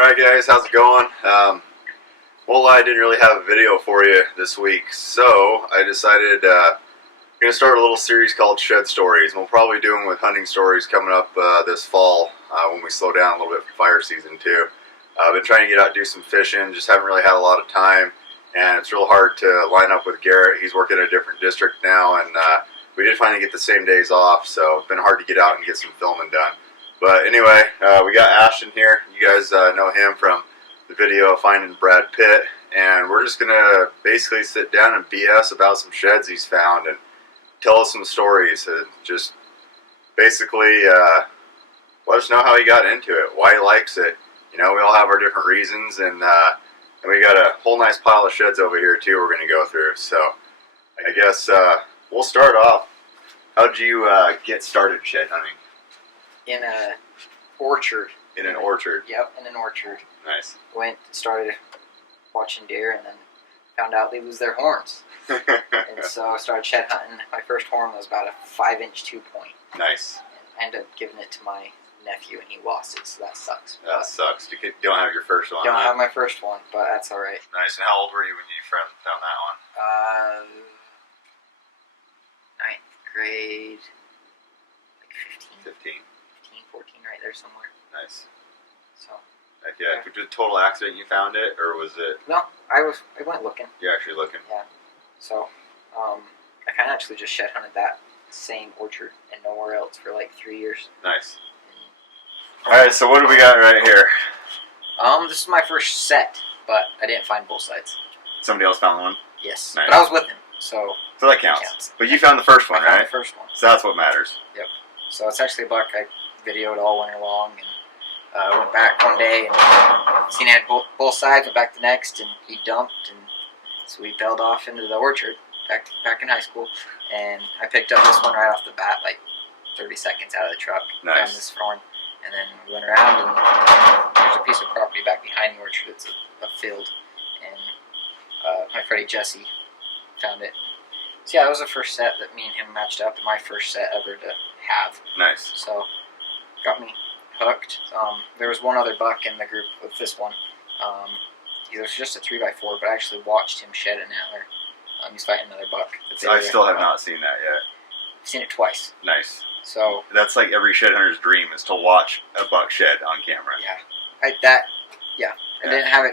Alright guys, how's it going? Won't lie, I didn't really have a video for you this week, so I decided I'm going to start a little series called Shed Stories. We'll probably do them with hunting stories coming up this fall when we slow down a little bit for fire season too. I've been trying to get out and do some fishing, just haven't really had a lot of time, and it's real hard to line up with Garrett. He's working in a different district now, and we did finally get the same days off, so it's been hard to get out and get some filming done. But anyway, we got Ashton here. You guys know him from the video of finding Brad Pitt, and we're just going to basically sit down and BS about some sheds he's found and tell us some stories. Just basically let us know how he got into it, why he likes it. You know, we all have our different reasons, and we got a whole nice pile of sheds over here too we're going to go through. So I guess we'll start off. How'd you get started shed hunting? In an orchard. In an orchard? Yep, in an orchard. Nice. Went, started watching deer, and then found out they lose their horns. And so I started shed hunting. My first horn was about a 5-inch 2-point. Nice. And I ended up giving it to my nephew, and he lost it, so that sucks. That sucks. You don't have your first one. Don't have my first one, but that's all right. Nice. And how old were you when you found that one? 9th grade, like 15. 14, right there somewhere. Nice. So. Heck yeah. Was it a total accident you found it, or was it? No, I went looking. You're actually looking. Yeah. So, I kind of actually just shed hunted that same orchard and nowhere else for like 3 years. Nice. All right. So what do we got right here? This is my first set, but I didn't find both sides. Somebody else found one. Yes. Nice. But I was with him, so. So that counts. But you found the first one, I found right? the first one. So that's what matters. Yep. So it's actually a buck I videoed all winter long, and went back one day and seen it had both sides, went back the next, and he dumped, and so we bailed off into the orchard back in high school, and I picked up this one right off the bat, like 30 seconds out of the truck. Nice. Found this horn, and then we went around, and there's a piece of property back behind the orchard. It's a field, and my buddy Jesse found it. So yeah, that was the first set that me and him matched up, and my first set ever to have. Nice. So, got me hooked. There was one other buck in the group with this one. He was just a 3x4, but I actually watched him shed an antler. He's fighting another buck. I still have not seen that yet. I've seen it twice. Nice. So that's like every shed hunter's dream, is to watch a buck shed on camera. Yeah. I didn't have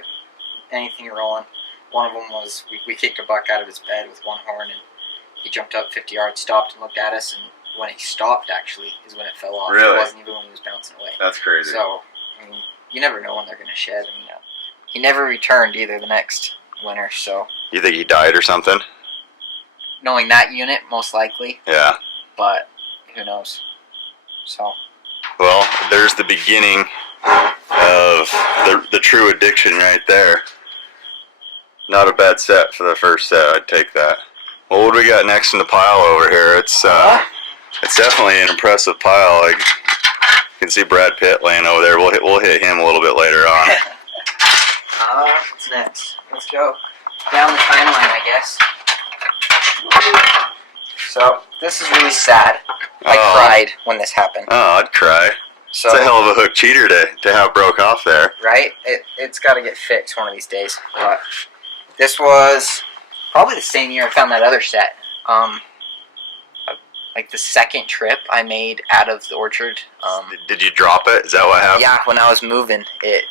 anything rolling. One of them was, we kicked a buck out of his bed with one horn, and he jumped up 50 yards, stopped and looked at us, and when he stopped, actually, is when it fell off. Really? It wasn't even when he was bouncing away. That's crazy. So, I mean, you never know when they're going to shed. I mean, he never returned either the next winter, so. You think he died or something? Knowing that unit, most likely. Yeah. But, who knows? So. Well, there's the beginning of the true addiction right there. Not a bad set for the first set, I'd take that. Well, what do we got next in the pile over here? It's definitely an impressive pile. You can see Brad Pitt laying over there. We'll hit him a little bit later on. What's next? Let's go down the timeline, I guess. So, this is really sad. I cried when this happened. Oh, I'd cry. So, it's a hell of a hook cheater to have broke off there. Right? It's got to get fixed one of these days. But this was probably the same year I found that other set. Like the second trip I made out of the orchard. Did you drop it? Is that what happened? Yeah, when I was moving, it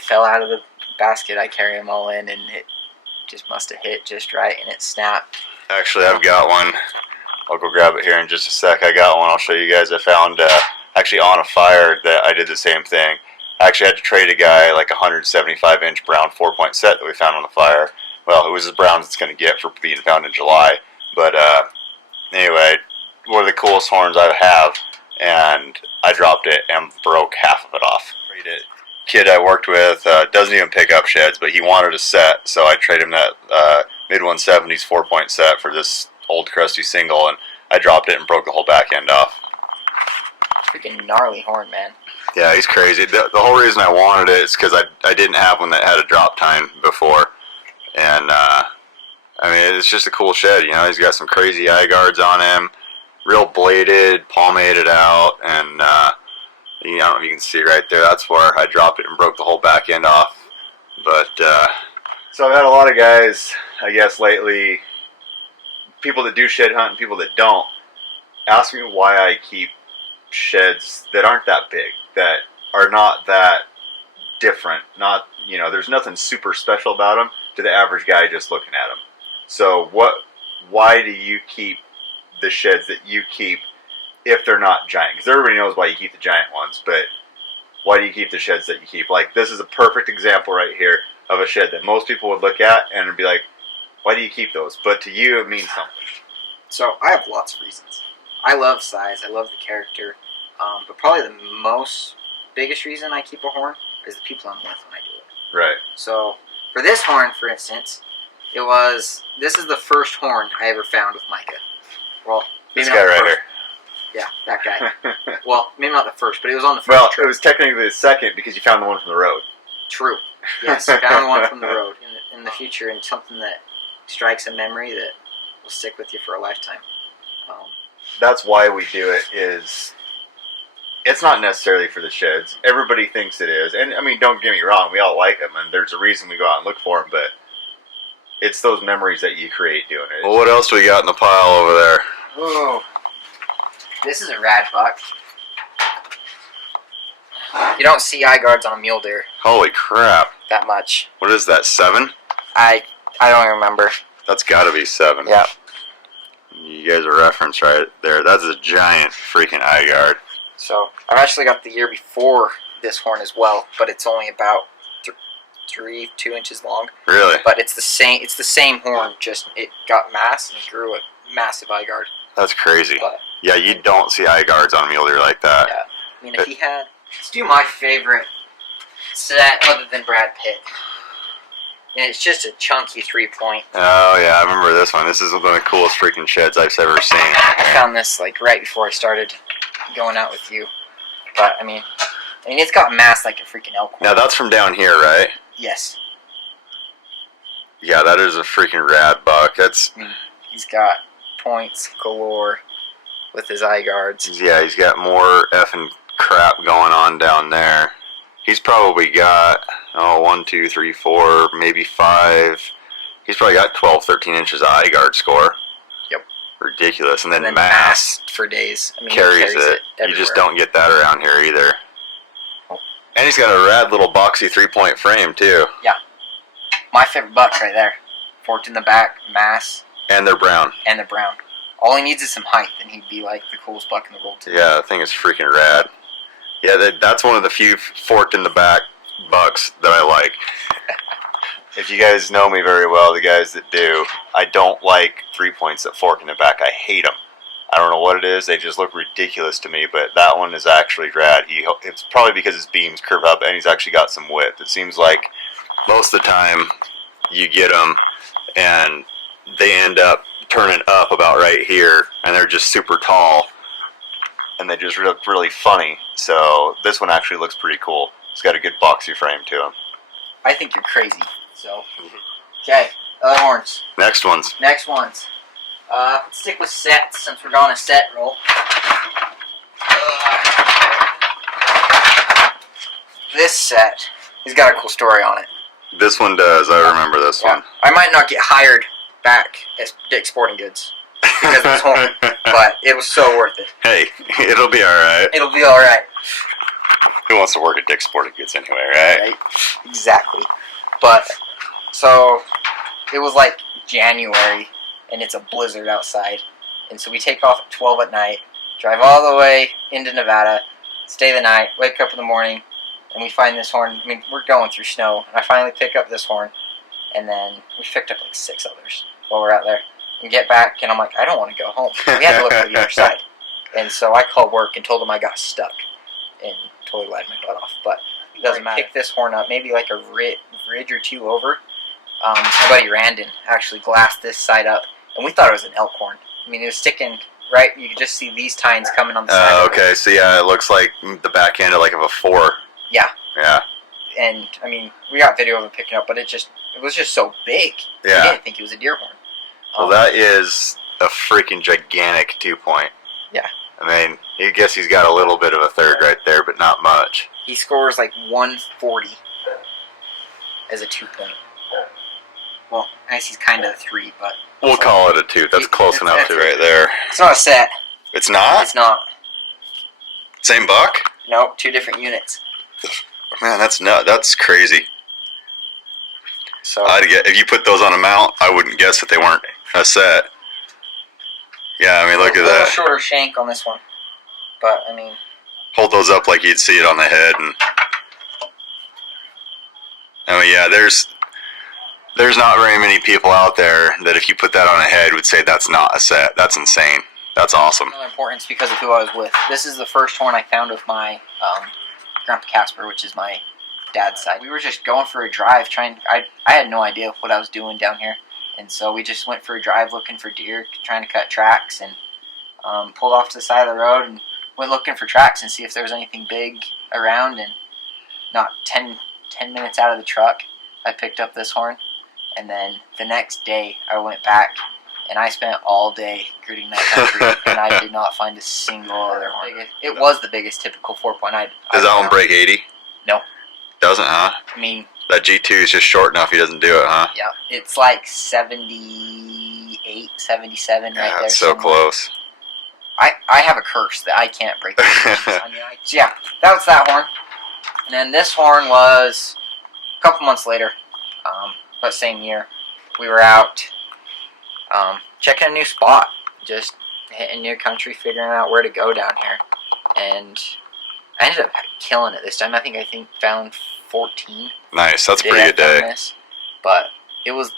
fell out of the basket. I carry them all in, and it just must have hit just right, and it snapped. Actually, I've got one. I'll go grab it here in just a sec. I got one. I'll show you guys. I found actually on a fire that I did the same thing. I actually had to trade a guy like a 175-inch brown 4-point set that we found on the fire. Well, it was as brown as it's going to get for being found in July. But anyway, one of the coolest horns I have, and I dropped it and broke half of it off. Kid I worked with doesn't even pick up sheds, but he wanted a set, so I traded him that mid-170s 4-point set for this old crusty single, and I dropped it and broke the whole back end off. Freaking gnarly horn, man. Yeah, he's crazy. The whole reason I wanted it is because I didn't have one that had a drop tine before, and I mean, it's just a cool shed. You know, he's got some crazy eye guards on him, real bladed, palmated out, and I don't know if you can see right there. That's where I dropped it and broke the whole back end off. But so I've had a lot of guys, I guess lately, people that do shed hunt and people that don't, ask me why I keep sheds that aren't that big, that are not that different. Not, there's nothing super special about them to the average guy just looking at them. So why do you keep the sheds that you keep if they're not giant? Because everybody knows why you keep the giant ones, but why do you keep the sheds that you keep? Like, this is a perfect example right here of a shed that most people would look at and be like, why do you keep those? But to you, it means something. So I have lots of reasons. I love size. I love the character. But probably the biggest reason I keep a horn is the people I'm with when I do it. Right. So for this horn, for instance, this is the first horn I ever found with Micah. Well, this guy right here. Yeah, that guy. Well, maybe not the first, but it was on the first trip. It was technically the second because you found the one from the road. True. Yes, found the one from the road in the future, and something that strikes a memory that will stick with you for a lifetime. That's why we do it. It's not necessarily for the sheds. Everybody thinks it is, and I mean, don't get me wrong. We all like them, and there's a reason we go out and look for them. But it's those memories that you create doing it. Well, what else do we got in the pile over there? Oh, this is a rad buck. You don't see eye guards on a mule deer. Holy crap! That much. What is that? 7? I don't remember. That's got to be 7. Yeah. You guys are reference right there. That's a giant freaking eye guard. So I've actually got the year before this horn as well, but it's only about 2 inches long. Really? But it's the same. It's the same horn. Just it got mass and it grew a massive eye guard. That's crazy. But, yeah, you don't see eye guards on a mule deer like that. Yeah. I mean, if he had, let's do my favorite set other than Brad Pitt. And it's just a chunky 3-point. Oh, yeah, I remember this one. This is one of the coolest freaking sheds I've ever seen. I found this, like, right before I started going out with you. But, I mean, it's got mass like a freaking elk horn. Now, that's from down here, right? Yes. Yeah, that is a freaking rad buck. That's... I mean, he's got points galore with his eye guards. Yeah, he's got more effing crap going on down there. He's probably got, 1, 2, 3, 4, maybe 5. He's probably got 12, 13 inches of eye guard score. Yep. Ridiculous. And then mass for days. I mean, carries it. You just don't get that around here either. Oh. And he's got a rad little boxy 3-point frame, too. Yeah. My favorite buck right there. Forked in the back, mass. And they're brown. And they're brown. All he needs is some height, and he'd be like the coolest buck in the world, too. Yeah, that thing is freaking rad. Yeah, that's one of the few forked in the back bucks that I like. If you guys know me very well, the guys that do, I don't like 3-points that fork in the back. I hate them. I don't know what it is. They just look ridiculous to me, but that one is actually rad. It's probably because his beams curve up and he's actually got some width. It seems like most of the time you get them and they end up turning up about right here and they're just super tall. And they just look really funny. So this one actually looks pretty cool. It's got a good boxy frame to him. I think you're crazy. So, okay, other horns. Next ones. Let's stick with sets since we're on a set roll. This set has got a cool story on it. This one does. I remember this one. I might not get hired back at Dick's Sporting Goods because of this horn, but it was so worth it. Hey, it'll be alright. It'll be alright. Who wants to work at Dick's Sporting Goods anyway, right? Exactly. But, so, it was like January, and it's a blizzard outside. And so we take off at 12 at night, drive all the way into Nevada, stay the night, wake up in the morning, and we find this horn. I mean, we're going through snow, and I finally pick up this horn, and then we picked up like 6 others while we're out there. And get back, and I'm like, I don't want to go home. We had to look for the other side. And so I called work and told them I got stuck, and totally lied my butt off. But it doesn't matter. Pick this horn up, maybe like a ridge or 2 over. My buddy Randon actually glassed this side up, and we thought it was an elk horn. I mean, it was sticking right. You could just see these tines coming on the side. Oh, okay. So yeah, it looks like the back end of like a 4. Yeah. Yeah. And I mean, we got video of it picking up, but it was just so big. Yeah. We didn't think it was a deer horn. Well, that is a freaking gigantic 2-point. Yeah. I mean, I guess he's got a little bit of a third right there, but not much. He scores like 140 as a 2-point. Well, I guess he's kind of a 3, but We'll call it a 2. That's close enough to right there. It's not a set. It's not? It's not. Same buck? Nope, 2 different units. Man, that's crazy. So If you put those on a mount, I wouldn't guess that they weren't a set. Yeah, I mean, look at a little that. shorter shank on this one, but I mean, Hold those up like you'd see it on the head, and I mean, yeah, there's not very many people out there that if you put that on a head would say that's not a set. That's insane. That's awesome. another importance because of who I was with. This is the first horn I found with my Grandpa Casper, which is my dad's side. We were just going for a drive, I had no idea what I was doing down here, and so we just went for a drive looking for deer, trying to cut tracks, and pulled off to the side of the road and went looking for tracks and see if there was anything big around, and not 10 minutes out of the truck, I picked up this horn, and then the next day I went back, and I spent all day gritting that country, and I did not find a single other horn. It was the biggest typical 4-point. Does that one break 80? No. Doesn't, huh? I mean, that G2 is just short enough he doesn't do it, huh? Yeah, it's like 78, 77 right there. That's so close. I have a curse that I can't break. So yeah, that was that horn. And then this horn was a couple months later, but same year. We were out checking a new spot, just hitting new country, figuring out where to go down here. And I ended up killing it this time. I think found 14. Nice, that's a pretty good day. But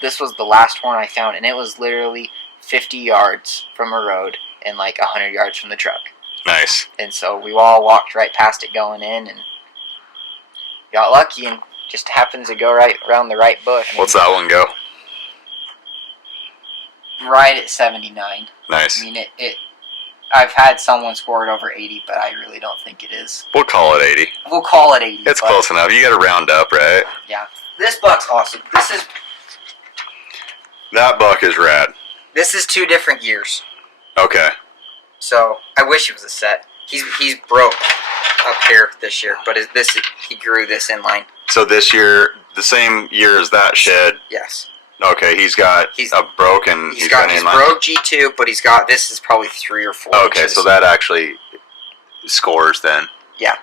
this was the last horn I found, and it was literally 50 yards from a road and like 100 yards from the truck. Nice. And so we all walked right past it going in and got lucky, and just happens to go right around the right bush. What's that one go? Right at 79. Nice. I mean, I've had someone score it over 80, but I really don't think it is. We'll call it 80. We'll call it 80. It's close enough. You got to round up, right? Yeah. This buck's awesome. That buck is rad. This is 2 different years. Okay. So I wish it was a set. He's broke up here this year, but he grew this in line. So this year, the same year as that shed. Yes. Okay, he's got a broken. He's broke G2, but this is probably 3 or 4. Okay, inches. so that actually scores then. Yeah.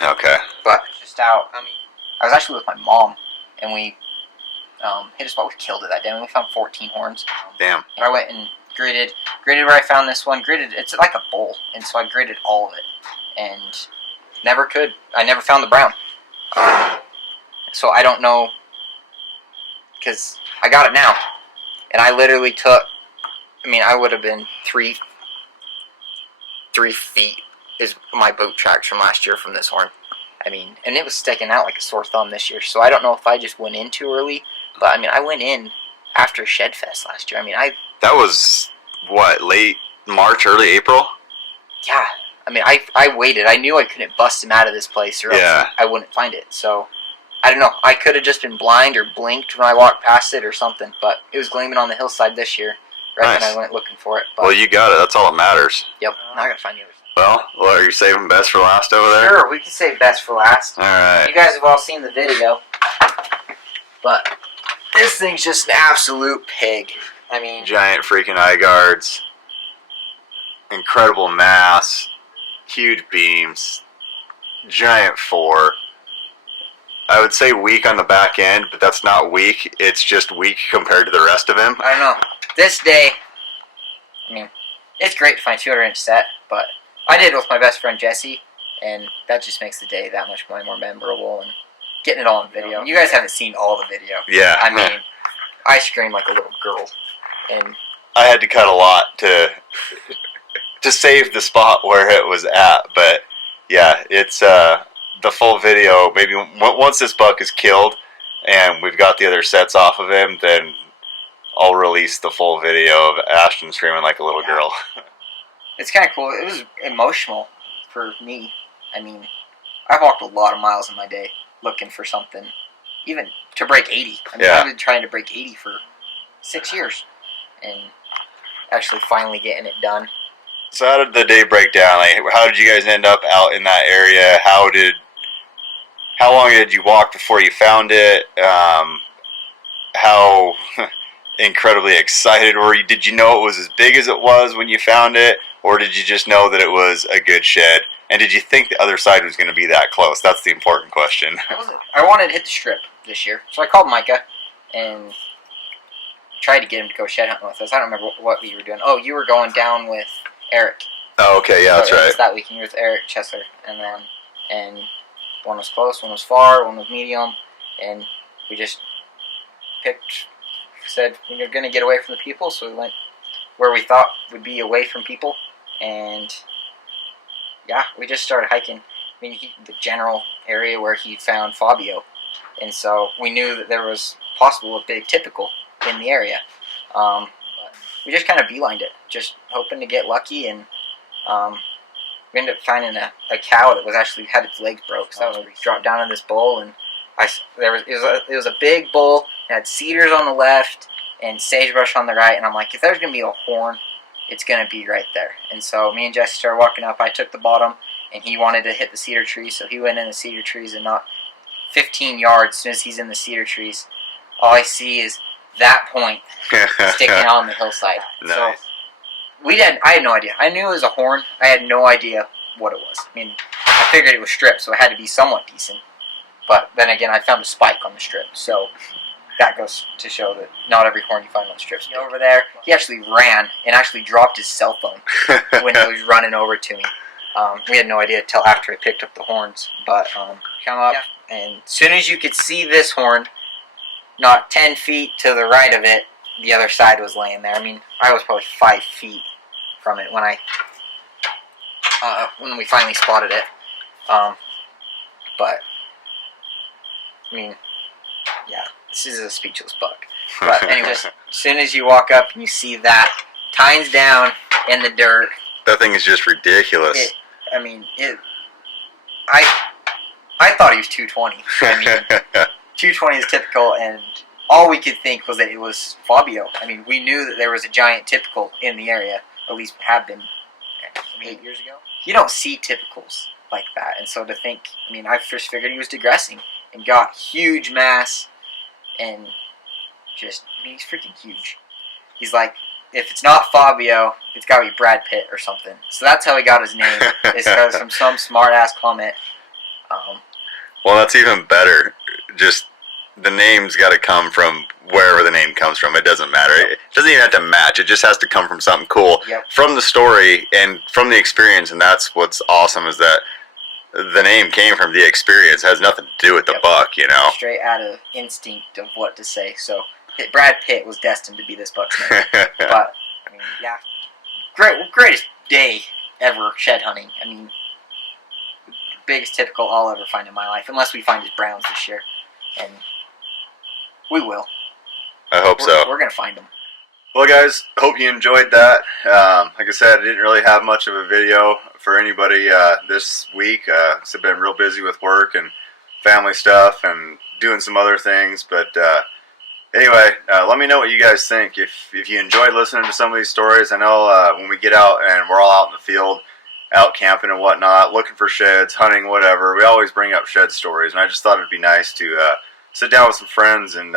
Okay. But just out. I mean, I was actually with my mom, and we hit a spot. We killed it that day. And we found 14 horns. Damn. I went and gritted where I found this one. It's like a bowl, and so I gritted all of it, and I never found the brown. So I don't know, because I got it now, and I literally I would have been 3 feet is my boot tracks from last year from this horn. I mean, and it was sticking out like a sore thumb this year, so I don't know if I just went in too early, but I mean, I went in after Shed Fest last year. I mean, that was, what, late March, early April? Yeah. I mean, I waited. I knew I couldn't bust him out of this place, or else I wouldn't find it. So, I don't know. I could have just been blind or blinked when I walked past it or something, but it was gleaming on the hillside this year, right when I went looking for it. But, well, you got it. That's all that matters. Yep. Now I gotta find the other. Well, are you saving best for last over there? Sure, we can save best for last. All right. You guys have all seen the video, but this thing's just an absolute pig. I mean, giant freaking eye guards, incredible mass, huge beams, giant 4. I would say weak on the back end, but that's not weak. It's just weak compared to the rest of him. I don't know. This day, I mean, it's great to find 200-inch set, but I did it with my best friend Jesse, and that just makes the day that much more memorable, and getting it all on video. You guys haven't seen all the video. Yeah. I mean, I screamed like a little girl, and I had to cut a lot to save the spot where it was at, but yeah, it's the full video. Maybe once this buck is killed and we've got the other sets off of him, then I'll release the full video of Ashton screaming like a little girl. It's kind of cool. It was emotional for me. I mean, I've walked a lot of miles in my day looking for something, even to break 80. I mean, I've been trying to break 80 for 6 years, and actually finally getting it done. So how did the day break down? Like, how did you guys end up out in that area? How long did you walk before you found it? How incredibly excited were you? Did you know it was as big as it was when you found it, or did you just know that it was a good shed? And did you think the other side was going to be that close? That's the important question. I wanted to hit the strip this year, so I called Micah and tried to get him to go shed hunting with us. I don't remember what we were doing. Oh, you were going down with Eric. Oh, okay, yeah, that's right. That weekend you were with Eric Chesler, and one was close, one was far, one was medium, and we just said we were going to get away from the people, so we went where we thought would be away from people, and yeah, we just started hiking. I mean, the general area where he found Fabio, and so we knew that there was possible a big typical in the area. But we just kind of beelined it, just hoping to get lucky, and we ended up finding a cow that was actually had its legs broke. So that was dropped down in this bowl, and it was a big bowl. It had cedars on the left and sagebrush on the right, and I'm like, if there's gonna be a horn, it's gonna be right there. And so me and Jesse started walking up. I took the bottom, and he wanted to hit the cedar trees, so he went in the cedar trees, and not 15 yards. As soon as he's in the cedar trees, all I see is that point sticking out on the hillside. Nice. So I had no idea. I knew it was a horn. I had no idea what it was. I mean, I figured it was strip, so it had to be somewhat decent. But then again, I found a spike on the strip, so that goes to show that not every horn you find on the strips. Over there, he actually ran and actually dropped his cell phone when he was running over to me. We had no idea until after I picked up the horns. But come up, and as soon as you could see this horn, not 10 feet to the right of it, the other side was laying there. I mean, I was probably 5 feet from it when we finally spotted it. But I mean, yeah, this is a speechless buck. But anyways, as soon as you walk up and you see that tines down in the dirt, that thing is just ridiculous. I thought he was 220. I mean, 220 is typical, and all we could think was that it was Fabio. I mean, we knew that there was a giant typical in the area, at least have been 8 years ago. You don't see typicals like that, and so to think, I mean, I first figured he was digressing and got huge mass, and just, I mean, he's freaking huge. He's like, if it's not Fabio, it's got to be Brad Pitt or something. So that's how he got his name. It's from some smart-ass comment. Well, that's even better. Just the name's got to come from wherever the name comes from. It doesn't matter. It doesn't even have to match. It just has to come from something cool from the story and from the experience. And that's what's awesome, is that the name came from the experience. It has nothing to do with the buck, you know. Straight out of instinct of what to say. So Brad Pitt was destined to be this buck's name. But I mean, yeah, greatest day ever shed hunting. I mean, biggest typical I'll ever find in my life, unless we find his browns this year, and we will. I hope so. We're gonna find them. Well, guys, hope you enjoyed that. Like I said, I didn't really have much of a video for anybody this week. I've been real busy with work and family stuff and doing some other things. But anyway, let me know what you guys think. If you enjoyed listening to some of these stories, I know when we get out and we're all out in the field, out camping and whatnot, looking for sheds, hunting, whatever, we always bring up shed stories. And I just thought it'd be nice to sit down with some friends and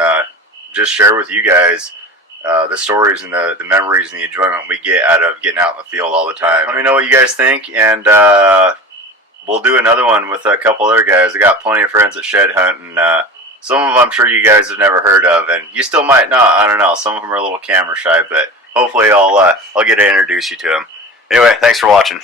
just share with you guys the stories and the memories and the enjoyment we get out of getting out in the field all the time. Let me know what you guys think, and we'll do another one with a couple other guys. I got plenty of friends that shed hunt, and some of them I'm sure you guys have never heard of, and you still might not. I don't know. Some of them are a little camera shy, but hopefully I'll get to introduce you to them. Anyway, thanks for watching.